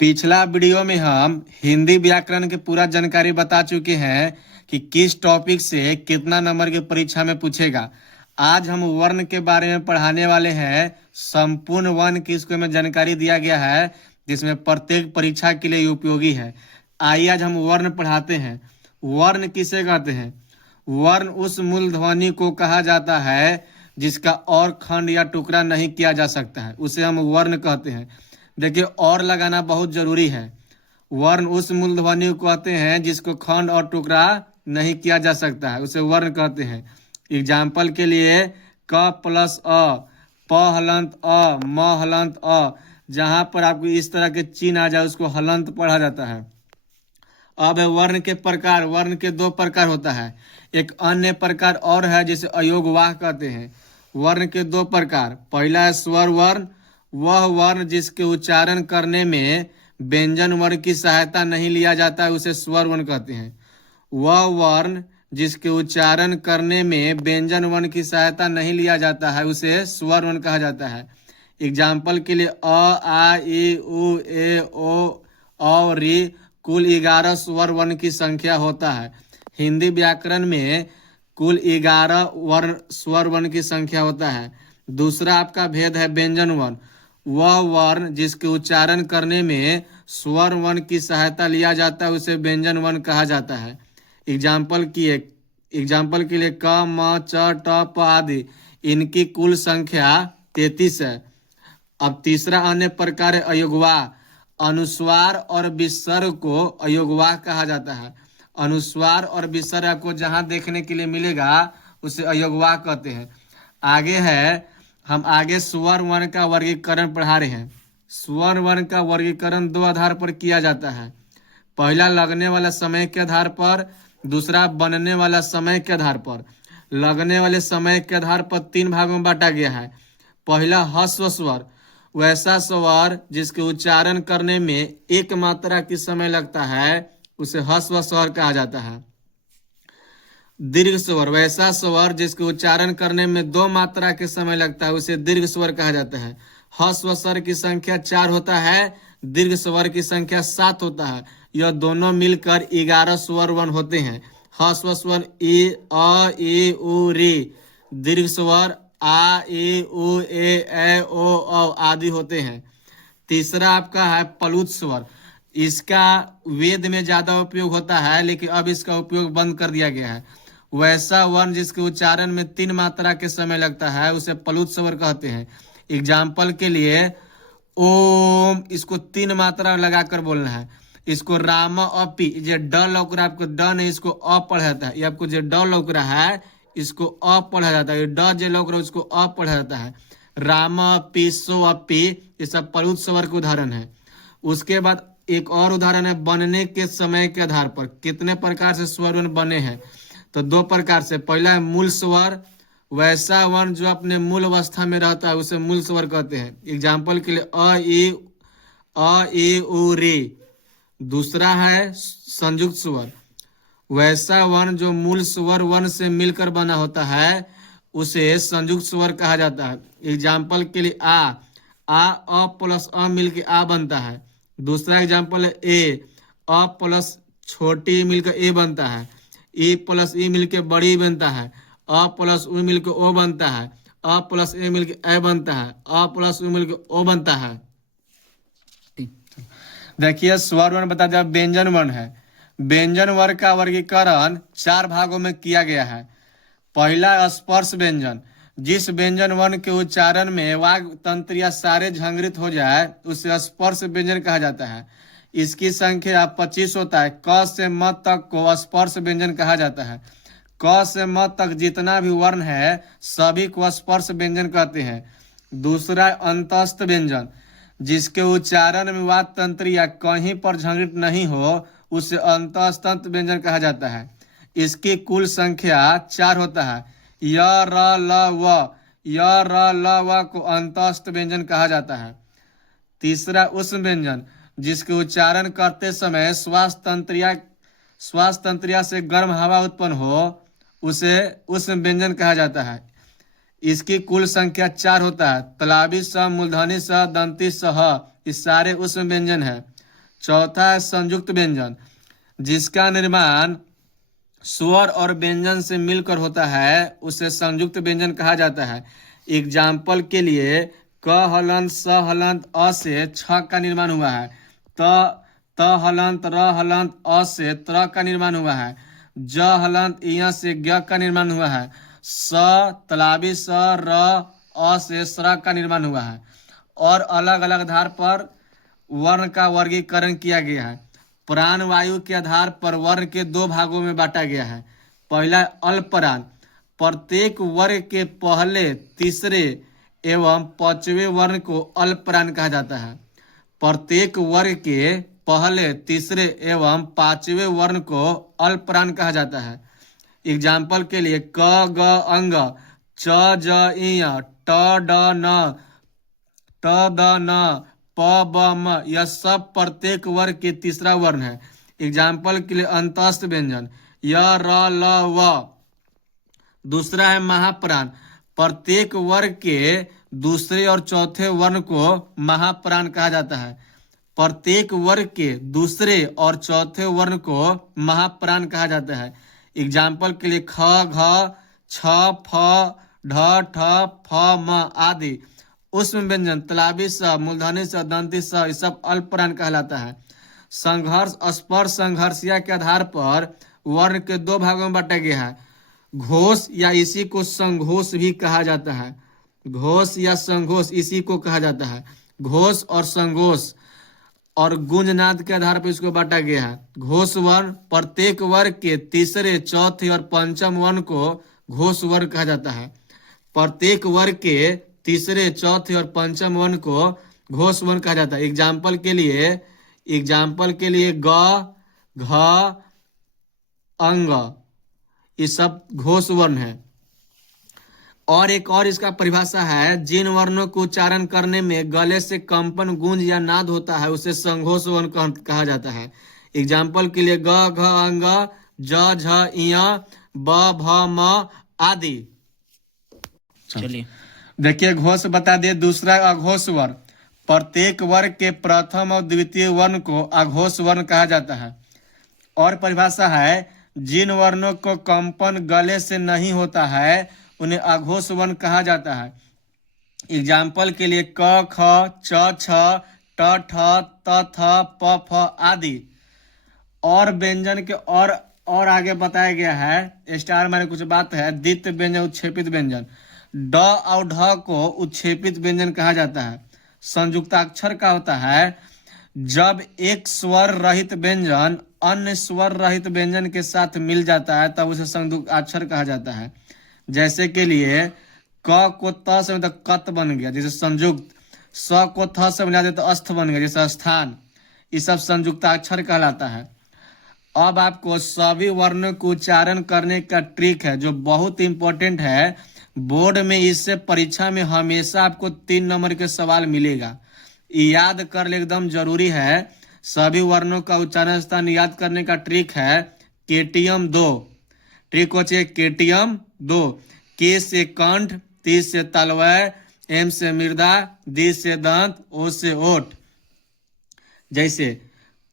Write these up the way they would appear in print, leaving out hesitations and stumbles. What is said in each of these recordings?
पिछला वीडियो में हम हिंदी व्याकरण के पूरा जानकारी बता चुके हैं कि किस टॉपिक से कितना नंबर की परीक्षा में पूछेगा। आज हम वर्ण के बारे में पढ़ाने वाले हैं। संपूर्ण वर्ण की इसको में जानकारी दिया गया है जिसमें प्रत्येक परीक्षा के लिए उपयोगी है। आइए आज हम वर्ण पढ़ाते हैं। वर्ण किसे कहते हैं? वर्ण उस मूल ध्वनि को कहा जाता है जिसका और खंड या टुकड़ा नहीं किया जा सकता है, उसे हम वर्ण कहते हैं। देखिए, और लगाना बहुत जरूरी है। वर्ण उस मूल ध्वनि को कहते हैं जिसको खंड और टुकड़ा नहीं किया जा सकता है, उसे वर्ण कहते हैं। एग्जाम्पल के लिए क प्लस अ, प हलंत अ, म हलंत अ, जहां पर आपको इस तरह के चिन्ह आ जाए उसको हलंत पढ़ा जाता है। अब वर्ण के प्रकार। वर्ण के दो प्रकार होता है। एक अन्य प्रकार और है जिसे अयोगवाह कहते हैं। वर्ण के दो प्रकार। पहला है स्वर वर्ण। वह वर्ण जिसके उच्चारण करने में व्यंजन वर्ण की सहायता नहीं लिया जाता है उसे स्वर वर्ण कहते हैं। वह वर्ण जिसके उच्चारण करने में व्यंजन वर्ण की सहायता नहीं लिया जाता है उसे स्वर वर्ण कहा जाता है। एग्जाम्पल के लिए अ, आ, ई, उ, ए, ओ, और री कुल 11 स्वर वर्ण की संख्या होता है। हिंदी व्याकरण में कुल 11 वर्ण स्वर वर्ण की संख्या होता है। दूसरा आपका भेद है व्यंजन वर्ण। वह वर्ण जिसके उच्चारण करने में स्वर वर्ण की सहायता लिया जाता है उसे व्यंजन वर्ण कहा जाता है। एग्जाम्पल के लिए क, म, च, ट, प आदि इनकी कुल संख्या 33 है। अब तीसरा अन्य प्रकार है अयोगवाह। अनुस्वार और विसर्ग को अयोगवाह कहा जाता है। अनुस्वार और विसर्ग आपको जहां देखने के लिए मिलेगा उसे अयोगवाह कहते हैं। हम आगे स्वर वर्ण का वर्गीकरण पढ़ा रहे हैं। स्वर वर्ण का वर्गीकरण दो आधार पर किया जाता है। पहला लगने वाला समय के आधार पर, दूसरा बनने वाला समय के आधार पर। लगने वाले समय के आधार पर 3 भागों में बांटा गया है। पहला ह्रस्व स्वर, वैसा स्वर जिसके उच्चारण करने में एक मात्रा की समय लगता है उसे ह्रस्व स्वर कहा जाता है। दीर्घ स्वर, वैसा स्वर जिसके उच्चारण करने में 2 मात्रा के समय लगता है उसे दीर्घ स्वर कहा जाता है। ह्रस्व स्वर की संख्या 4 होता है, दीर्घ स्वर की संख्या 7 होता है। यह दोनों मिलकर 11 स्वर वर्ण होते हैं। ह्रस्व स्वर ई, अ, ई, उ, री। दीर्घ स्वर आ, ई, उ, ए, ओ, आदि होते हैं। तीसरा आपका है प्लुत स्वर। इसका वेद में ज्यादा उपयोग होता है लेकिन अब इसका उपयोग बंद कर दिया गया है। वैसा वर्ण जिसके उच्चारण में 3 मात्रा के समय लगता है उसे प्लुत स्वर कहते हैं। एग्जाम्पल के लिए ओम, इसको 3 मात्रा लगाकर बोलना है। इसको राम अपी, ये ड लौक रहा है आपको, ड नहीं इसको अ पढ़ा जाता है। ये आपको जो ड लौक रहा है इसको अ पढ़ा जाता है। ड जो लौक रहा है उसको अ पढ़ा जाता है। राम अपी, सो अपी, ये सब प्लुत स्वर के उदाहरण है। उसके बाद एक और उदाहरण है बनने के समय के आधार पर कितने प्रकार से स्वर वर्ण बने हैं। तो 2 प्रकार से। पहला है मूल स्वर, वैसा वर्ण जो अपने मूल अवस्था में रहता है उसे मूल स्वर कहते हैं। एग्जाम्पल के लिए अ, ई, उ, री। दूसरा है संयुक्त स्वर, वैसा वर्ण जो मूल स्वर वर्ण से मिलकर बना होता है उसे संयुक्त स्वर कहा जाता है। एग्जाम्पल के लिए अ प्लस अ मिलकर आ बनता है। दूसरा एग्जाम्पल है अ प्लस छोटी मिलकर ए बनता है। ई प्लस ई मिलकर बड़ी बनता है। अ प्लस उ मिलकर ओ बनता है। अ प्लस ए मिलकर ए बनता है। अ प्लस उ मिलकर ओ बनता है। देखिए, स्वर वर्ण बता दिया। व्यंजन वर्ण है। व्यंजन वर्ण का वर्गीकरण 4 भागों में किया गया है। पहला स्पर्श व्यंजन, जिस व्यंजन वर्ण के उच्चारण में वाग तंत्र या सारे झंकृत हो जाए उसे स्पर्श व्यंजन कहा जाता है। इसकी संख्या 25 होता है। क से म तक को स्पर्श व्यंजन कहा जाता है। क से म तक जितना भी वर्ण है सभी को स्पर्श व्यंजन कहते हैं। दूसरा अंतस्थ व्यंजन, जिसके उच्चारण में वात तंत्र या कहीं पर झंकृत नहीं हो उसे अंतस्थ व्यंजन कहा जाता है। इसकी कुल संख्या 4 होता है। य, र, ल, व। य, र, ल, व को अंतस्थ व्यंजन कहा जाता है। तीसरा उष्ण व्यंजन, जिसके उच्चारण करते समय श्वास तंत्रिया से गर्म हवा उत्पन्न हो उसे उष्ण व्यंजन कहा जाता है। इसकी कुल संख्या 4 होता है। तलाबी स, मूर्धनी स, दंती स, ह, ये सारे उष्ण व्यंजन है। चौथा है संयुक्त व्यंजन, जिसका निर्माण स्वर और व्यंजन से मिलकर होता है, उसे संयुक्त व्यंजन कहा जाता है। एग्जाम्पल के लिए क हलंत स हलंत अ से छ का निर्माण हुआ है। त हलंत र हलंत अ से त्र का निर्माण हुआ है। ज हलंत इ से ज्ञ का निर्माण हुआ है। स तलाबी स र अ से स्र का निर्माण हुआ है। और अलग अलग आधार पर वर्ण का वर्गीकरण किया गया है। प्राण वायु के आधार पर वर्ण के दो भागों में बांटा गया है। पहला अल्प प्राण, प्रत्येक वर्ग के पहले, तीसरे एवं पांचवें वर्ण को अल्प प्राण कहा जाता है। प्रत्येक वर्ग के पहले, तीसरे एवं पांचवें वर्ण को अल्प प्राण कहा जाता है। एग्जाम्पल के लिए क ग अंग, च ज इय, ट ड न, ट द न, प ब म, यह सब प्रत्येक वर्ग के तीसरा वर्ण है। एग्जाम्पल के लिए अंतस्थ व्यंजन य र ल व। दूसरा है महाप्राण, प्रत्येक वर्ग के दूसरे और चौथे वर्ण को महाप्राण कहा जाता है। प्रत्येक वर्ग के दूसरे और चौथे वर्ण को महाप्राण कहा जाता है। एग्जाम्पल के लिए ख घ छ फ ढ ठ फ म आदि। उसमें व्यंजन तलाबी स, मूलधनी स, दंती स, ये सब अल्प प्राण कहलाता है। संघर्ष, स्पर्श संघर्षिया के आधार पर वर्ण के दो भागों में बांटा गया है। घोष या इसी को संघोष भी कहा जाता है। घोष या संघोष इसी को कहा जाता है। घोष और संघोष और गुंजनाद के आधार पर इसको बांटा गया है। घोष वर्ण, प्रत्येक वर्ग के तीसरे, चौथे और पंचम वर्ण को घोष वर्ण कहा जाता है। प्रत्येक वर्ग के तीसरे, चौथे और पंचम वर्ण को घोष वर्ण कहा जाता है। एग्जाम्पल के लिए ग घ अंग, ये सब घोष वर्ण है। और एक और इसका परिभाषा है, जिन वर्णों को उच्चारण करने में गले से कंपन, गूंज या नाद होता है उसे संघोष वर्ण कहा जाता है। एग्जाम्पल के लिए ग घ अंग, ज झ इय, ब भ म आदि। चलिए देखिए घोष बता दिए। दूसरा अघोष वर्ण, प्रत्येक वर्ग के प्रथम और द्वितीय वर्ण को अघोष वर्ण कहा जाता है। और परिभाषा है, जिन वर्णों को कंपन गले से नहीं होता है उन्हें अघोष वर्ण कहा जाता है। एग्जाम्पल के लिए क ख च छ ट ठ त थ प फ आदि। और व्यंजन के और आगे बताया गया है, स्टार में कुछ बात है। द्वितीय व्यंजन, उत्क्षेपित व्यंजन, ड और ढ को उत्क्षेपित व्यंजन कहा जाता है। संयुक्ताक्षर का होता है जब एक स्वर रहित व्यंजन अन्य स्वर रहित व्यंजन के साथ मिल जाता है तब उसे संयुक्ताक्षर कहा जाता है। जैसे के लिए क को त से मतलब कत बन गया, जैसे संयुक्त। स को थ से मिला दे तो अस्थ बन गया, जैसे स्थान। ये सब संयुक्ताक्षर कहलाता है। अब आपको सभी वर्णों को उच्चारण करने का ट्रिक है जो बहुत इंपॉर्टेंट है। बोर्ड में इससे परीक्षा में हमेशा आपको 3 नंबर के सवाल मिलेगा। याद कर ले, एकदम जरूरी है। सभी वर्णों का उच्चारण स्थान याद करने का ट्रिक है केटीएम 2। ट्रिक हो चाहिए केटीएम 2। के से कंठ, ती से तलवय, एम से मृदा, दी से दंत, ओ से ओठ। जैसे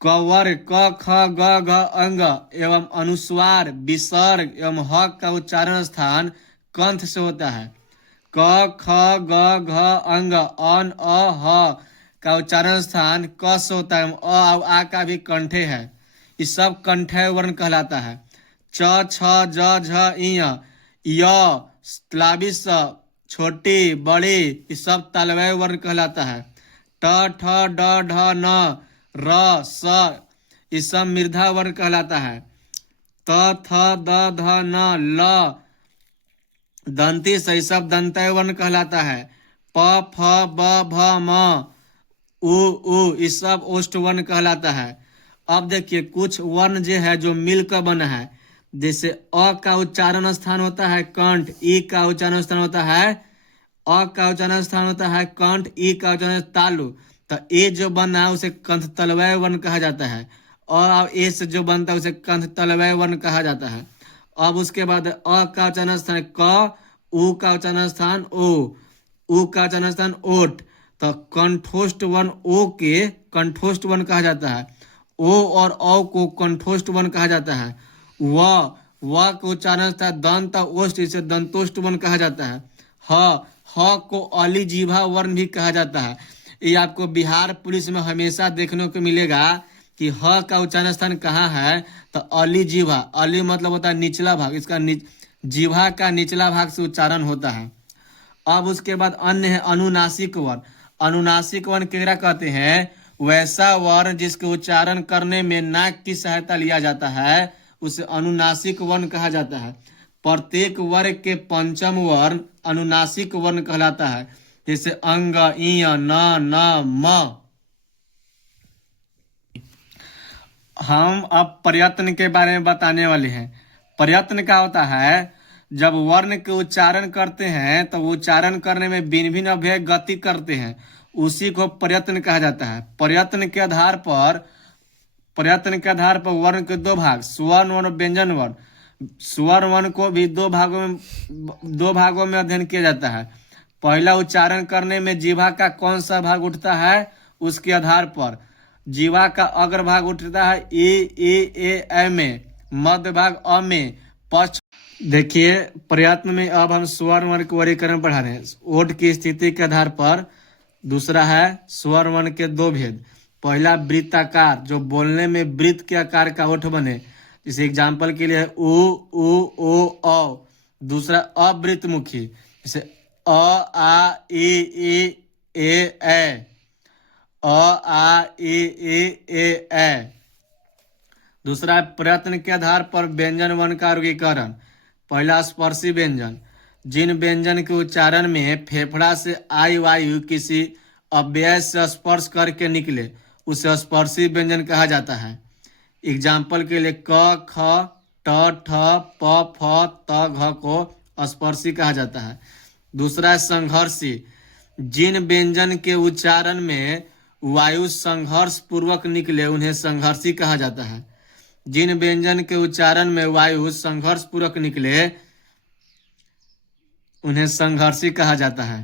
कवर, क ख ग घ अंग एवं अनुस्वार, विसर्ग एवं ह का उच्चारण स्थान कंठ से होता है। क ख ग घ अंग, अन अ ह का उच्चारण स्थान क से होता है। अ और आ का भी कंठे है। ये सब कंठे वर्ण कहलाता है। च छ ज झ इय, य तलाबी स, छोटी बड़ी, ये सब तालव्य वर्ण कहलाता है। ट ठ ड ढ न, र स, ये सब मूर्धा वर्ण कहलाता है। त थ द ध न, ल दंती से, सब दंतय वर्ण कहलाता है। प फ ब भ म, उ ये सब ओष्ठ वर्ण कहलाता है। अब देखिए कुछ वर्ण जो है जो मिलकर बना है। जैसे अ का उच्चारण स्थान होता है कंठ, ई का उच्चारण स्थान होता है, अ का उच्चारण स्थान होता है कंठ, ई का उच्चारण तालु। तो ए जो बना है उसे कंठ तलवय वर्ण कहा जाता है। और ए से जो बनता है उसे कंठ तलवय वर्ण कहा जाता है। अब उसके बाद अ का उच्चारण स्थान क, उ का उच्चारण स्थान ओ, उ का उच्चारण स्थान ओठ, तो कंठोष्ठ वर्ण ओ के कंठोष्ठ वर्ण कहा जाता है। ओ और औ को कंठोष्ठ वर्ण कहा जाता है। व को उच्चारण था दंत ओष्ठ, इसे दंतोष्ठ वर्ण कहा जाता है। ह को अली जीभा वर्ण भी कहा जाता है। ये आपको बिहार पुलिस में हमेशा देखने को मिलेगा कि ह का उच्चारण स्थान कहाँ है, तो अली जीभा। अली मतलब होता है निचला भाग, इसका जीभा का निचला भाग से उच्चारण होता है। अब उसके बाद अन्य है अनुनासिक वर्ण। अनुनासिक वर्ण केकरा कहते हैं? वैसा वर्ण जिसके उच्चारण करने में नाक की सहायता लिया जाता है, उसे अनुनासिक वर्ण कहा जाता है। प्रत्येक वर्ग के पंचम वर्ण अनुनासिक वर्ण कहलाता है, जैसे अंग, इ, न, म। हम अब प्रयत्न के बारे में बताने वाले हैं। प्रयत्न क्या होता है? जब वर्ण के उच्चारण करते हैं तो उच्चारण करने में भिन्न भिन्न अव्यय गति करते हैं, उसी को प्रयत्न कहा जाता है। प्रयत्न के आधार पर वर्ण के दो भाग, स्वर्ण वर्ण, व्यंजन वर्ण। स्वर्ण वर्ण को भी दो भागों में अध्ययन किया जाता है। पहला, उच्चारण करने में जीवा का कौन सा भाग उठता है, उसके आधार पर जीवा का अग्र भाग उठता है ए में, मध्य भाग अ में, पश्च। देखिए प्रयत्न में अब हम स्वर्ण वर्ण के वर्गीकरण पढ़ा रहे हैं ओठ की स्थिति के आधार पर। दूसरा है स्वर्ण वर्ण के दो भेद। पहला वृत्ताकार, जो बोलने में वृत्त के आकार का ओठ बने, जैसे एग्जाम्पल के लिए है उ ओ औ। दूसरा अवृत्तमुखी, जैसे अ आ ए अ आ ए। दूसरा है प्रयत्न के आधार पर व्यंजन वर्ण का वर्गीकरण। पहला स्पर्शी व्यंजन, जिन व्यंजन के उच्चारण में फेफड़ा से आई वायु किसी अव्यय से स्पर्श करके निकले, उसे स्पर्शी व्यंजन कहा जाता है। एग्जाम्पल के लिए क, ख, ट, ठ, प, फ, त, घ को स्पर्शी कहा जाता है। दूसरा है संघर्षी, जिन व्यंजन के उच्चारण में वायु संघर्ष पूर्वक निकले उन्हें संघर्षी कहा जाता है। जिन व्यंजन के उच्चारण में वायु संघर्ष पूर्वक निकले उन्हें संघर्षी कहा जाता है।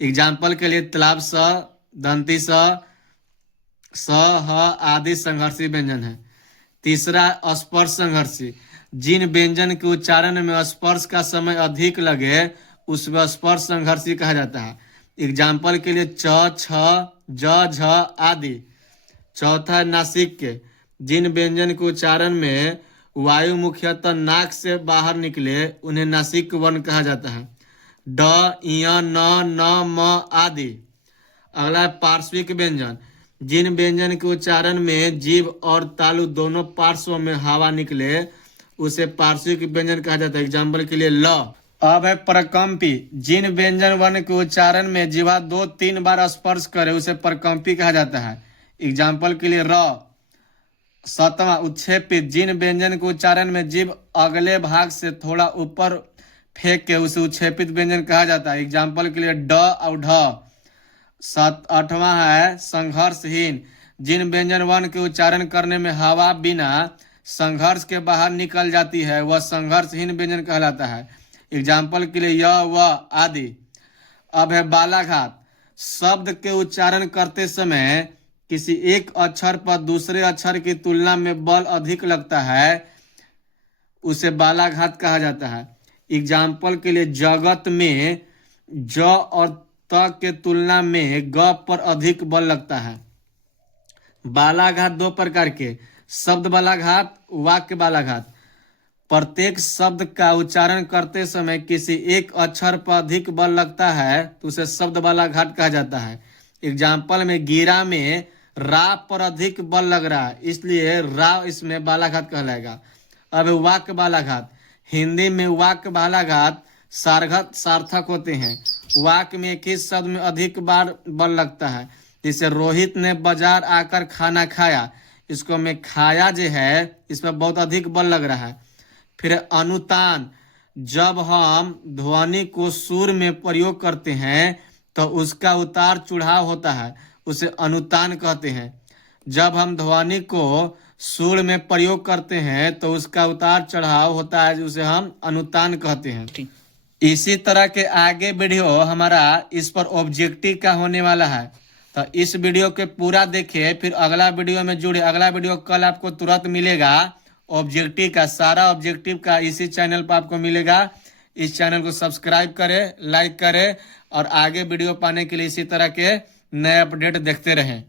एग्जाम्पल के लिए तालाब स, दंती स, ह आदि संघर्षी व्यंजन है। तीसरा स्पर्श संघर्षी, जिन व्यंजन के उच्चारण में स्पर्श का समय अधिक लगे उसमें स्पर्श संघर्षी कहा जाता है। एग्जाम्पल के लिए च, छ, ज, झ आदि। चौथा नासिक के, जिन व्यंजन के उच्चारण में वायु मुख्यतः नाक से बाहर निकले उन्हें नासिक वर्ण कहा जाता है। ड, इ, न, म आदि। अगला है पार्श्विक व्यंजन, जिन व्यंजन के उच्चारण में जीभ और तालु दोनों पार्श्वों में हवा निकले उसे पार्श्विक व्यंजन कहा जाता है। एग्जाम्पल के लिए ल। अब है प्रकम्पी, जिन व्यंजन वर्ण के उच्चारण में जीवा 2-3 बार स्पर्श करे उसे प्रकम्पी कहा जाता है। एग्जाम्पल के लिए र। सातवां उत्क्षेपित, जिन व्यंजन के उच्चारण में जीभ अगले भाग से थोड़ा ऊपर फेंक के उसे उत्क्षेपित व्यंजन कहा जाता है। एग्जाम्पल के लिए ड और ढ। आठवां है संघर्षहीन, जिन व्यंजन वर्ण के उच्चारण करने में हवा बिना संघर्ष के बाहर निकल जाती है वह संघर्षहीन व्यंजन कहलाता है। एग्जाम्पल के लिए य, व आदि। अब है बालाघात, शब्द के उच्चारण करते समय किसी एक अक्षर पर दूसरे अक्षर की तुलना में बल अधिक लगता है उसे बालाघात कहा जाता है। एग्जाम्पल के लिए जगत में ज और त के तुलना में ग पर अधिक बल लगता है। बालाघात दो प्रकार के, शब्द बालाघात, वाक्य बालाघात। प्रत्येक शब्द का उच्चारण करते समय किसी एक अक्षर पर अधिक बल लगता है तो उसे शब्द बालाघात कहा जाता है। एग्जाम्पल में गिरा में रा पर अधिक बल लग रहा है इसलिए रा इसमें बालाघात कहलाएगा। अब वाक्य बालाघात, हिंदी में वाक्य बालाघात सार्थक होते हैं। वाक्य में एक ही शब्द में अधिक बार बल लगता है, जैसे रोहित ने बाजार आकर खाना खाया, इसको में खाया जो है इसमें बहुत अधिक बल लग रहा है। फिर अनुतान, जब हम ध्वनि को सुर में प्रयोग करते हैं तो उसका उतार चढ़ाव होता है, उसे अनुतान कहते हैं। जब हम ध्वनि को सुर में प्रयोग करते हैं तो उसका उतार चढ़ाव होता है, उसे हम अनुतान कहते हैं। इसी तरह के आगे वीडियो हमारा इस पर ऑब्जेक्टिव का होने वाला है। तो इस वीडियो के पूरा देखिए, फिर अगला वीडियो में जुड़े। अगला वीडियो कल आपको तुरंत मिलेगा, ऑब्जेक्टिव का सारा ऑब्जेक्टिव का इसी चैनल पर आपको मिलेगा। इस चैनल को सब्सक्राइब करें, लाइक करें और आगे वीडियो पाने के लिए इसी तरह के नए अपडेट देखते रहें।